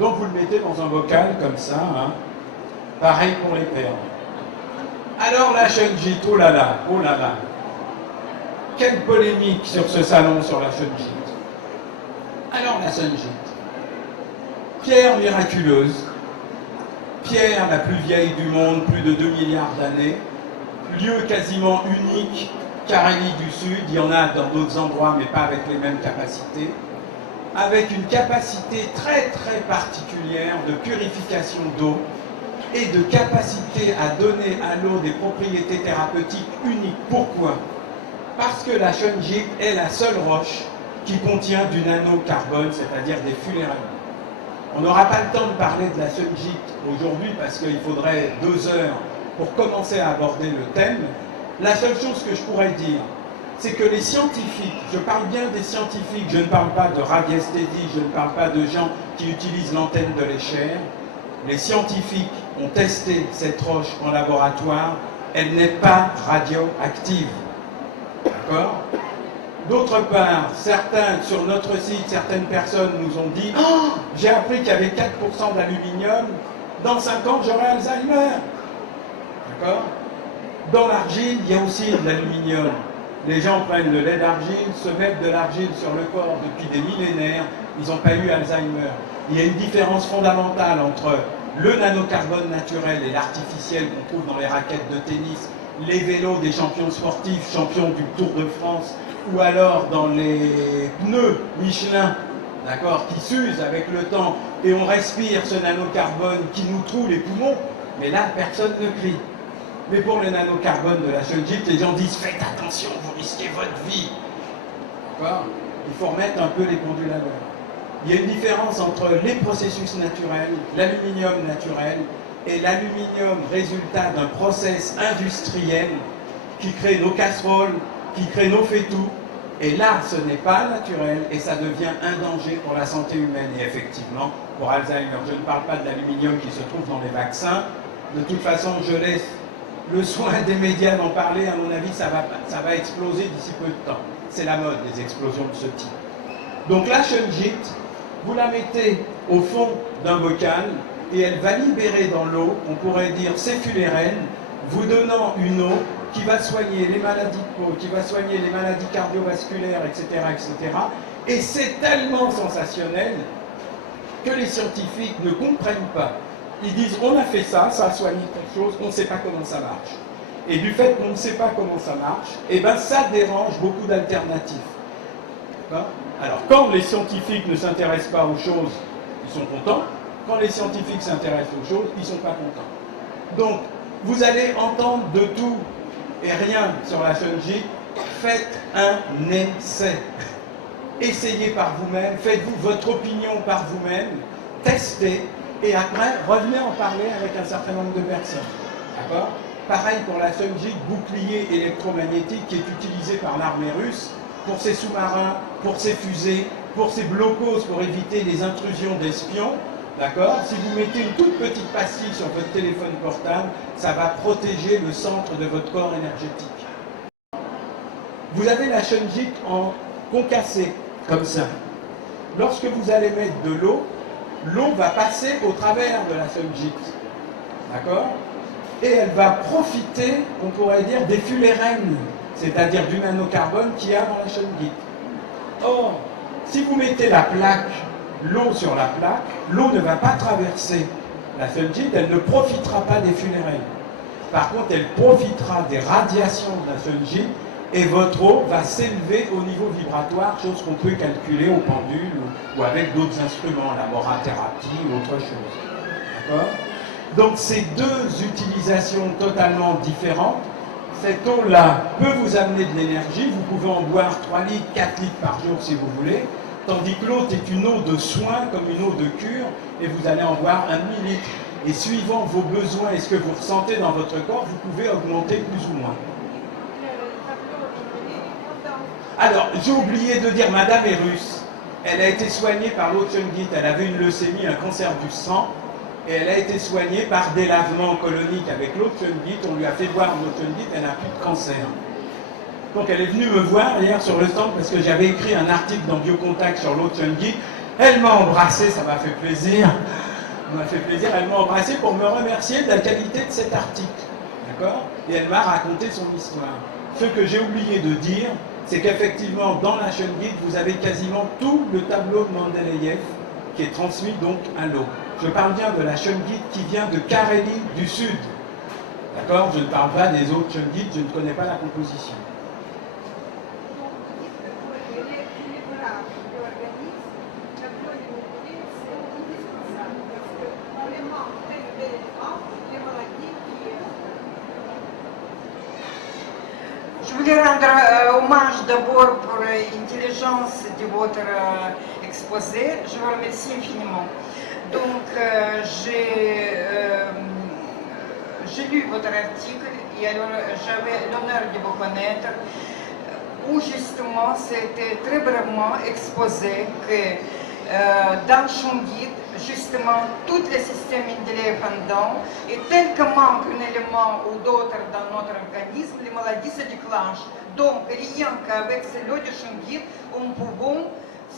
Donc vous le mettez dans un bocal comme ça, hein. Pareil pour les perles. Alors la Shunjit, oh là là, oh là là. Quelle polémique sur ce salon sur la Shunjit. Alors la Shunjit. Pierre miraculeuse, pierre la plus vieille du monde, plus de 2 milliards d'années, lieu quasiment unique, Carélie du Sud, il y en a dans d'autres endroits mais pas avec les mêmes capacités, avec une capacité très très particulière de purification d'eau et de capacité à donner à l'eau des propriétés thérapeutiques uniques. Pourquoi? Parce que la Shunjit est la seule roche qui contient du nanocarbone, c'est-à-dire des fullérenes. On n'aura pas le temps de parler de la Shunjit aujourd'hui parce qu'il faudrait 2 heures pour commencer à aborder le thème. La seule chose que je pourrais dire, c'est que les scientifiques, je parle bien des scientifiques, je ne parle pas de radiesthésie, je ne parle pas de gens qui utilisent l'antenne de l'échelle. Les scientifiques ont testé cette roche en laboratoire, elle n'est pas radioactive. D'accord? D'autre part, certains, sur notre site, certaines personnes nous ont dit « Oh, j'ai appris qu'il y avait 4% d'aluminium, dans 5 ans j'aurai Alzheimer ». D'accord? Dans l'argile, il y a aussi de l'aluminium. Les gens prennent le lait d'argile, se mettent de l'argile sur le corps depuis des millénaires, ils n'ont pas eu Alzheimer. Il y a une différence fondamentale entre le nanocarbone naturel et l'artificiel qu'on trouve dans les raquettes de tennis, les vélos des champions sportifs, champions du Tour de France, ou alors dans les pneus Michelin, d'accord, qui s'usent avec le temps, et on respire ce nanocarbone qui nous troue les poumons, mais là, personne ne crie. Mais pour le nanocarbone de la Shunjit, les gens disent « Faites attention, vous risquez votre vie ». D'accord? Il faut remettre un peu les pendules à l'heure. Il y a une différence entre les processus naturels, l'aluminium naturel, et l'aluminium résultat d'un process industriel qui crée nos casseroles, qui crée nos fétous. Et là, ce n'est pas naturel et ça devient un danger pour la santé humaine. Et effectivement, pour Alzheimer, je ne parle pas de l'aluminium qui se trouve dans les vaccins. De toute façon, je laisse le soin des médias d'en parler. À mon avis, ça va exploser d'ici peu de temps. C'est la mode, des explosions de ce type. Donc la Shunjit, vous la mettez au fond d'un bocal et elle va libérer dans l'eau, on pourrait dire, ses fullérenes, vous donnant une eau qui va soigner les maladies de peau, qui va soigner les maladies cardiovasculaires, etc., etc. Et c'est tellement sensationnel que les scientifiques ne comprennent pas. Ils disent, on a fait ça, ça a soigné quelque chose, on ne sait pas comment ça marche. Et du fait qu'on ne sait pas comment ça marche, eh ben ça dérange beaucoup d'alternatives. Alors, quand les scientifiques ne s'intéressent pas aux choses, ils sont contents. Quand les scientifiques s'intéressent aux choses, ils ne sont pas contents. Donc, vous allez entendre de tout et rien sur la Shunjit. Faites un essai. Essayez par vous-même, faites-vous votre opinion par vous-même, testez, et après, revenez en parler avec un certain nombre de personnes. D'accord? Pareil pour la Shunjit, bouclier électromagnétique qui est utilisé par l'armée russe pour ses sous-marins, pour ses fusées, pour ses blocos, pour éviter les intrusions d'espions. D'accord? Si vous mettez une toute petite pastille sur votre téléphone portable, ça va protéger le centre de votre corps énergétique. Vous avez la Shunjit en concassé, comme ça. Lorsque vous allez mettre de l'eau, l'eau va passer au travers de la Shunjit. D'accord? Et elle va profiter, on pourrait dire, des fullérenes, c'est-à-dire du nanocarbone qu'il y a dans la Shunjit. Or, si vous mettez la plaque, l'eau sur la plaque, l'eau ne va pas traverser la Shunjit, elle ne profitera pas des fullérenes. Par contre, elle profitera des radiations de la Shunjit et votre eau va s'élever au niveau vibratoire, chose qu'on peut calculer au pendule ou avec d'autres instruments, la morathérapie ou autre chose. D'accord? Donc, ces deux utilisations totalement différentes. Cette eau-là peut vous amener de l'énergie, vous pouvez en boire 3 litres, 4 litres par jour si vous voulez, tandis que l'autre est une eau de soin, comme une eau de cure, et vous allez en boire 1,5 litre. Et suivant vos besoins et ce que vous ressentez dans votre corps, vous pouvez augmenter plus ou moins. Alors, j'ai oublié de dire, madame est russe. Elle a été soignée par l'eau de Shunjit, elle avait une leucémie, un cancer du sang, et elle a été soignée par délavement colonique avec l'eau de Shunjit. On lui a fait boire l'eau de Shunjit, elle n'a plus de cancer. Donc elle est venue me voir hier sur le stand parce que j'avais écrit un article dans Biocontact sur l'eau de Shunjit. Elle m'a embrassé, ça m'a fait plaisir. Elle m'a embrassé pour me remercier de la qualité de cet article. D'accord? Et elle m'a raconté son histoire. Ce que j'ai oublié de dire, c'est qu'effectivement, dans la chaîne guide, vous avez quasiment tout le tableau de Mendeleïev qui est transmis donc à l'eau. Je parle bien de la chaîne guide qui vient de Carélie du Sud. D'accord? Je ne parle pas des autres chaînes guides, je ne connais pas la composition. Je voulais rendre hommage d'abord pour l'intelligence de votre exposé. Je vous remercie infiniment. Donc, j'ai lu votre article et alors j'avais l'honneur de vous connaître, où justement c'était très brièvement exposé que dans son guide, justement, tout le système indépendant, et tel que manque un élément ou d'autre dans notre organisme, les maladies se déclenchent. Donc, rien qu'avec ce lot de son guide, on peut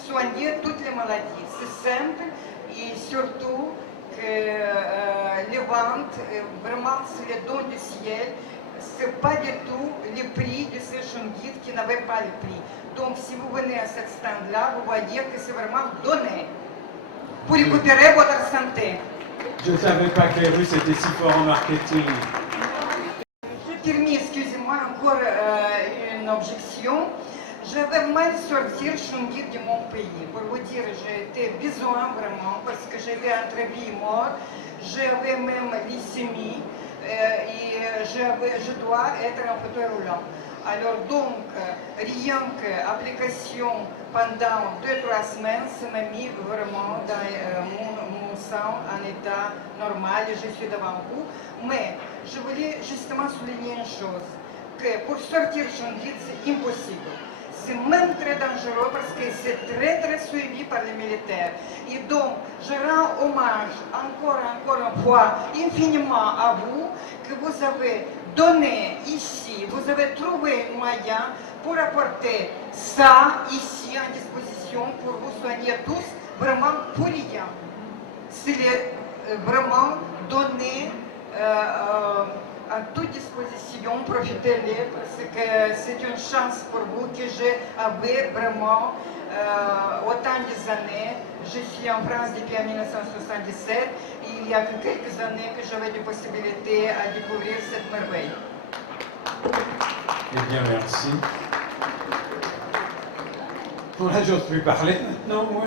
soigner toutes les maladies. C'est simple et surtout que les ventes, vraiment, c'est le don du ciel. Ce n'est pas du tout le prix de ce son guide qui n'avait pas le prix. Donc, si vous venez à ce stand-là, vous voyez que c'est vraiment donné pour récupérer votre santé. Je ne savais pas que les Russes étaient si forts en marketing. Je termine, excusez-moi, encore une objection. Je vais mal sortir son guide de mon pays. Pour vous dire, j'ai été besoin vraiment, parce que j'étais entre vie et mort. J'avais même leucémie et je dois être en fauteuil roulant. Alors donc, rien qu'application pendant 2-3 semaines, ça m'a mis vraiment dans mon sang en état normal et je suis devant vous. Mais je voulais justement souligner une chose, que pour sortir son guide, c'est impossible. C'est même très dangereux parce que c'est très suivi par les militaires. Et donc, je rends hommage encore une fois infiniment à vous, que vous avez donné ici, vous avez trouvé un moyen pour apporter ça ici en disposition pour vous soigner tous, vraiment pour rien. C'est vraiment donné à toute disposition, profitez-les parce que c'est une chance pour vous que j'avais vraiment autant d'années. Je suis en France depuis 1977 et il y a que quelques années que j'avais des possibilités à découvrir cette merveille. Eh bien, merci. Bon, là, j'ose plus parler maintenant, moi.